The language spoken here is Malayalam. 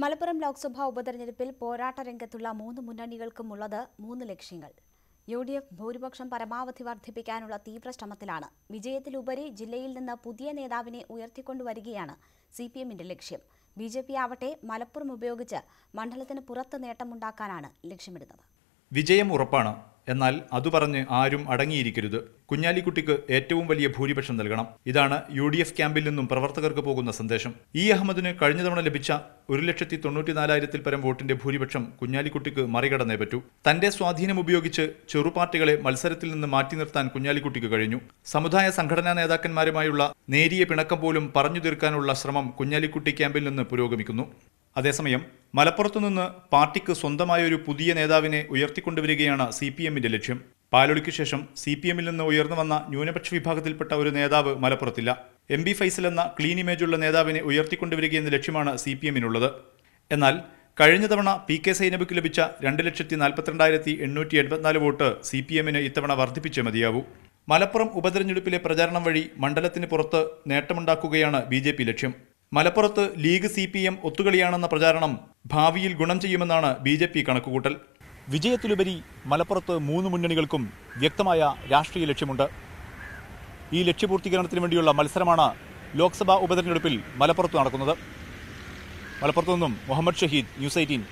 മലപ്പുറം ലോക്സഭാ ഉപതെരഞ്ഞെടുപ്പിൽ പോരാട്ട രംഗത്തുള്ള 3 മുന്നണികൾക്കുമുള്ളത് 3 ലക്ഷ്യങ്ങൾ. യുഡിഎഫ് ഭൂരിപക്ഷം പരമാവധി വർദ്ധിപ്പിക്കാനുള്ള തീവ്ര ശ്രമത്തിലാണ്. വിജയത്തിലുപരി ജില്ലയിൽ നിന്ന് പുതിയ നേതാവിനെ ഉയർത്തിക്കൊണ്ടുവരികയാണ് സിപിഎമ്മിന്റെ ലക്ഷ്യം. ബിജെപി ആവട്ടെ മലപ്പുറം ഉപയോഗിച്ച് മണ്ഡലത്തിന് പുറത്ത് നേട്ടമുണ്ടാക്കാനാണ് ലക്ഷ്യമിടുന്നത്. വിജയം ഉറപ്പാണ്. എന്നാൽ അതു പറഞ്ഞ് ആരും അടങ്ങിയിരിക്കരുത്. കുഞ്ഞാലിക്കുട്ടിക്ക് ഏറ്റവും വലിയ ഭൂരിപക്ഷം നൽകണം. ഇതാണ് യുഡിഎഫ് ക്യാമ്പിൽ നിന്നും പ്രവർത്തകർക്ക് പോകുന്ന സന്ദേശം. ഇ അഹമ്മദിന് കഴിഞ്ഞ തവണ ലഭിച്ച 1,94,000 പരം വോട്ടിന്റെ ഭൂരിപക്ഷം കുഞ്ഞാലിക്കുട്ടിക്ക് മറികടന്നേ പറ്റൂ. തന്റെ സ്വാധീനം ഉപയോഗിച്ച് ചെറുപാർട്ടികളെ മത്സരത്തിൽ നിന്ന് മാറ്റി നിർത്താൻ കുഞ്ഞാലിക്കുട്ടിക്ക് കഴിഞ്ഞു. സമുദായ സംഘടനാ നേതാക്കന്മാരുമായുള്ള നേരിയ പിണക്കം പോലും പറഞ്ഞു തീർക്കാനുള്ള ശ്രമം കുഞ്ഞാലിക്കുട്ടി ക്യാമ്പിൽ നിന്ന് പുരോഗമിക്കുന്നു. അതേസമയം മലപ്പുറത്തുനിന്ന് പാർട്ടിക്ക് സ്വന്തമായൊരു പുതിയ നേതാവിനെ ഉയർത്തിക്കൊണ്ടുവരികയാണ് സിപിഎമ്മിന്റെ ലക്ഷ്യം. പാലൊളിക്ക് ശേഷം സിപിഎമ്മിൽ നിന്ന് ഉയർന്നു വന്ന ന്യൂനപക്ഷ വിഭാഗത്തിൽപ്പെട്ട ഒരു നേതാവ് മലപ്പുറത്തില്ല. എം ബി ഫൈസൽ എന്ന ക്ലീൻ ഇമേജുള്ള നേതാവിനെ ഉയർത്തിക്കൊണ്ടുവരികയെന്ന ലക്ഷ്യമാണ് സിപിഎമ്മിനുള്ളത്. എന്നാൽ കഴിഞ്ഞ തവണ പി കെ സൈനബിക്ക് ലഭിച്ച 2,42,884 വോട്ട് സിപിഎമ്മിന് ഇത്തവണ വർദ്ധിപ്പിച്ചേ മതിയാവൂ. മലപ്പുറം ഉപതെരഞ്ഞെടുപ്പിലെ പ്രചാരണം വഴി മണ്ഡലത്തിന് പുറത്ത് നേട്ടമുണ്ടാക്കുകയാണ് ബിജെപി ലക്ഷ്യം. മലപ്പുറത്ത് ലീഗ് സിപിഎം ഒത്തുകളിയാണെന്ന പ്രചാരണം ഭാവിയിൽ ഗുണം ചെയ്യുമെന്നാണ് ബിജെപി കണക്കുകൂട്ടൽ. വിജയത്തിലുപരി മലപ്പുറത്ത് 3 മുന്നണികൾക്കും വ്യക്തമായ രാഷ്ട്രീയ ലക്ഷ്യമുണ്ട്. ഈ ലക്ഷ്യപൂർത്തീകരണത്തിന് വേണ്ടിയുള്ള മത്സരമാണ് ലോക്സഭാ ഉപതെരഞ്ഞെടുപ്പിൽ മലപ്പുറത്ത് നടക്കുന്നത്. മലപ്പുറത്തു നിന്നും മുഹമ്മദ് ഷഹീദ്, ന്യൂസ് 18.